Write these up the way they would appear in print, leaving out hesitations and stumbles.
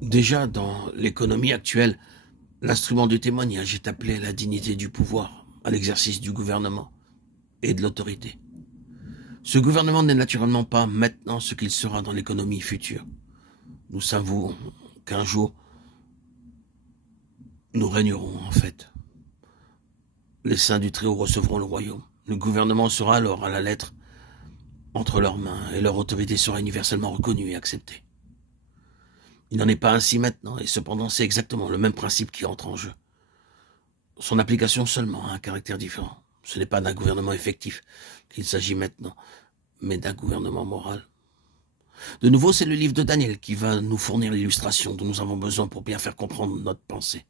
Déjà, dans l'économie actuelle, l'instrument du témoignage est appelé à la dignité du pouvoir, à l'exercice du gouvernement et de l'autorité. Ce gouvernement n'est naturellement pas maintenant ce qu'il sera dans l'économie future. Nous savons qu'un jour, nous régnerons en fait. Les saints du Très-Haut recevront le royaume. Le gouvernement sera alors à la lettre entre leurs mains et leur autorité sera universellement reconnue et acceptée. Il n'en est pas ainsi maintenant et cependant c'est exactement le même principe qui entre en jeu. Son application seulement a un caractère différent. Ce n'est pas d'un gouvernement effectif qu'il s'agit maintenant, mais d'un gouvernement moral. De nouveau, c'est le livre de Daniel qui va nous fournir l'illustration dont nous avons besoin pour bien faire comprendre notre pensée.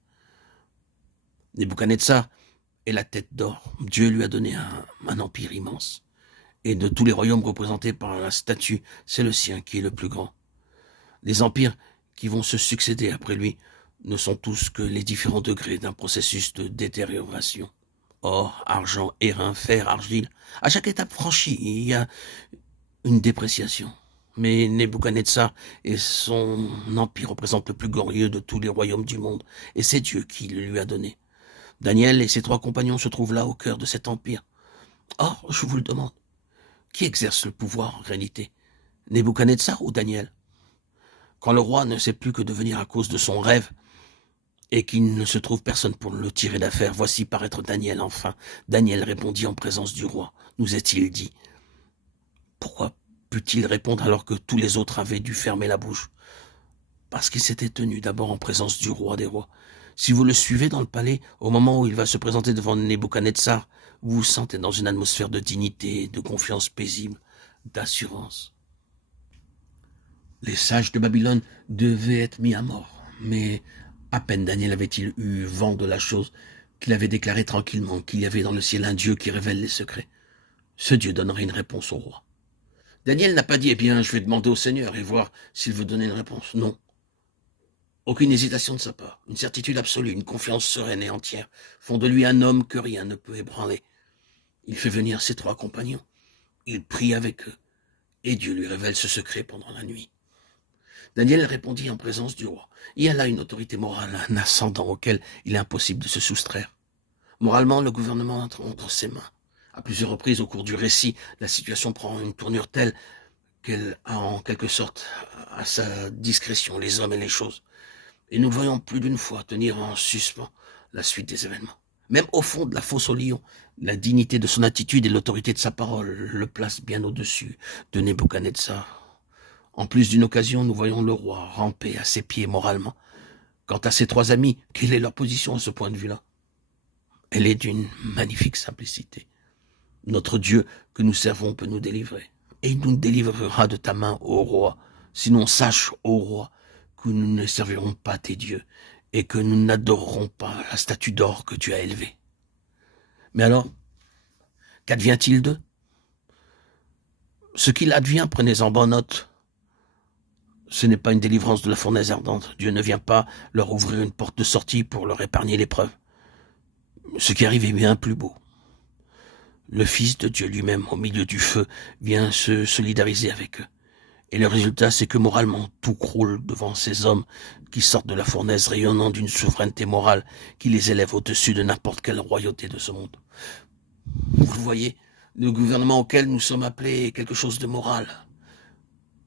Nebuchadnezzar est la tête d'or. Dieu lui a donné un empire immense. Et de tous les royaumes représentés par la statue, c'est le sien qui est le plus grand. Les empires qui vont se succéder après lui ne sont tous que les différents degrés d'un processus de détérioration. Or, argent, airain, fer, argile, à chaque étape franchie, il y a une dépréciation. Mais Nebuchadnezzar et son empire représentent le plus glorieux de tous les royaumes du monde, et c'est Dieu qui le lui a donné. Daniel et ses trois compagnons se trouvent là au cœur de cet empire. Or, je vous le demande, qui exerce le pouvoir en réalité, Nebuchadnezzar ou Daniel? Quand le roi ne sait plus que devenir à cause de son rêve, et qu'il ne se trouve personne pour le tirer d'affaire, voici paraître Daniel enfin. Daniel répondit en présence du roi. Nous est-il dit? Pourquoi put-il répondre alors que tous les autres avaient dû fermer la bouche? Parce qu'il s'était tenu d'abord en présence du roi des rois. Si vous le suivez dans le palais, au moment où il va se présenter devant Nebuchadnezzar, vous vous sentez dans une atmosphère de dignité, de confiance paisible, d'assurance. Les sages de Babylone devaient être mis à mort, mais à peine Daniel avait-il eu vent de la chose qu'il avait déclaré tranquillement qu'il y avait dans le ciel un Dieu qui révèle les secrets. Ce Dieu donnerait une réponse au roi. Daniel n'a pas dit, eh bien, je vais demander au Seigneur et voir s'il veut donner une réponse. Non. Aucune hésitation de sa part, une certitude absolue, une confiance sereine et entière font de lui un homme que rien ne peut ébranler. Il fait venir ses trois compagnons. Il prie avec eux et Dieu lui révèle ce secret pendant la nuit. Daniel répondit en présence du roi. Il y a là une autorité morale, un ascendant auquel il est impossible de se soustraire. Moralement, le gouvernement entre ses mains. À plusieurs reprises au cours du récit, la situation prend une tournure telle qu'elle a en quelque sorte à sa discrétion les hommes et les choses. Et nous le voyons plus d'une fois tenir en suspens la suite des événements. Même au fond de la fosse au lion, la dignité de son attitude et l'autorité de sa parole le placent bien au-dessus de Nebuchadnezzar. En plus d'une occasion, nous voyons le roi ramper à ses pieds moralement. Quant à ses trois amis, quelle est leur position à ce point de vue-là? Elle est d'une magnifique simplicité. Notre Dieu que nous servons peut nous délivrer. Et il nous délivrera de ta main, ô roi. Sinon sache, ô roi, que nous ne servirons pas tes dieux et que nous n'adorerons pas la statue d'or que tu as élevée. Mais alors, qu'advient-il d'eux? Ce qu'il advient, prenez-en bonne note. Ce n'est pas une délivrance de la fournaise ardente. Dieu ne vient pas leur ouvrir une porte de sortie pour leur épargner l'épreuve. Ce qui arrive est bien plus beau. Le Fils de Dieu lui-même, au milieu du feu, vient se solidariser avec eux. Et le résultat, c'est que moralement, tout croule devant ces hommes qui sortent de la fournaise rayonnant d'une souveraineté morale qui les élève au-dessus de n'importe quelle royauté de ce monde. Vous le voyez, le gouvernement auquel nous sommes appelés est quelque chose de moral.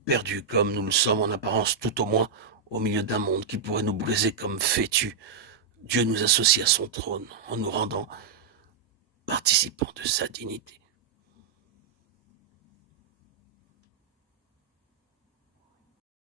Perdu comme nous le sommes en apparence, tout au moins, au milieu d'un monde qui pourrait nous briser comme fétus. Dieu nous associe à son trône en nous rendant participants de sa dignité.